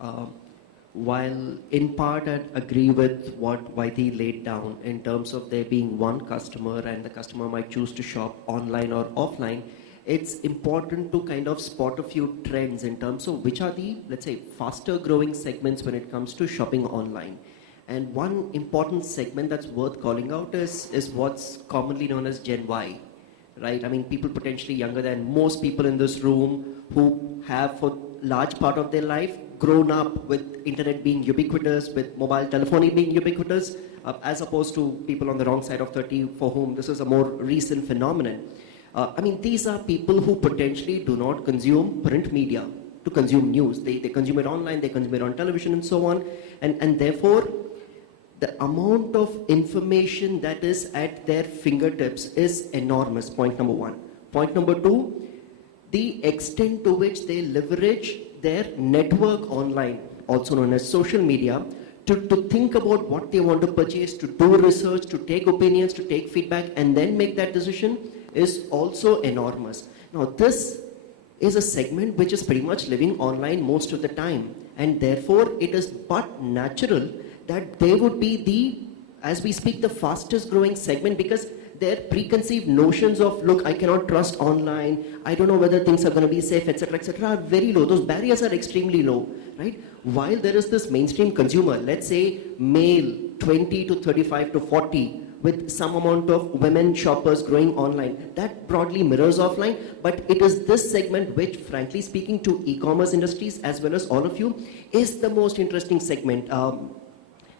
Uh, while in part I agree with what Vaidhi laid down in terms of there being one customer and the customer might choose to shop online or offline, it's important to kind of spot a few trends in terms of which are the, let's say, faster growing segments when it comes to shopping online. And one important segment that's worth calling out is what's commonly known as Gen Y, right? I mean, people potentially younger than most people in this room who have for large part of their life grown up with internet being ubiquitous, with mobile telephony being ubiquitous, as opposed to people on the wrong side of 30 for whom this is a more recent phenomenon. I mean, these are people who potentially do not consume print media to consume news. They consume it online, they consume it on television and so on. And therefore, the amount of information that is at their fingertips is enormous, point number one. Point number two, the extent to which they leverage their network online, also known as social media, to think about what they want to purchase, to do research, to take opinions, to take feedback, and then make that decision is also enormous. Now, this is a segment which is pretty much living online most of the time, and therefore it is but natural that they would be the, as we speak, the fastest growing segment, because their preconceived notions of, look, I cannot trust online, I don't know whether things are going to be safe, etc., are very low. Those barriers are extremely low, right? While there is this mainstream consumer, let's say male, 20 to 35 to 40, with some amount of women shoppers growing online, that broadly mirrors offline, but it is this segment which, frankly speaking, to e-commerce industries as well as all of you, is the most interesting segment.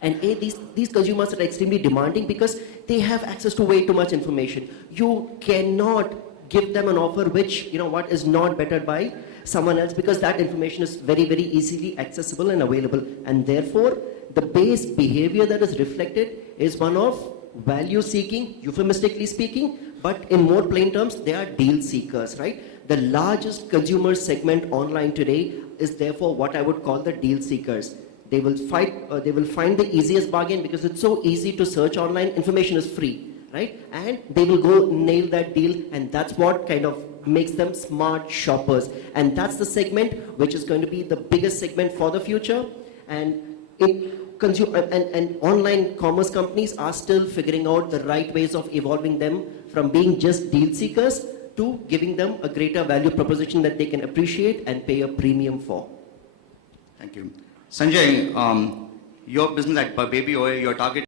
These consumers are extremely demanding because they have access to way too much information. You cannot give them an offer which, is not bettered by someone else, because that information is very, very easily accessible and available. And therefore, the base behavior that is reflected is one of value seeking, euphemistically speaking, but in more plain terms, they are deal seekers, right? The largest consumer segment online today is therefore what I would call the deal seekers. They will find the easiest bargain because it's so easy to search online. Information is free, right? And they will go nail that deal, and that's what kind of makes them smart shoppers. And that's the segment which is going to be the biggest segment for the future. And online commerce companies are still figuring out the right ways of evolving them from being just deal seekers to giving them a greater value proposition that they can appreciate and pay a premium for. Thank you. Sanjay, your business at Baby Oil, your target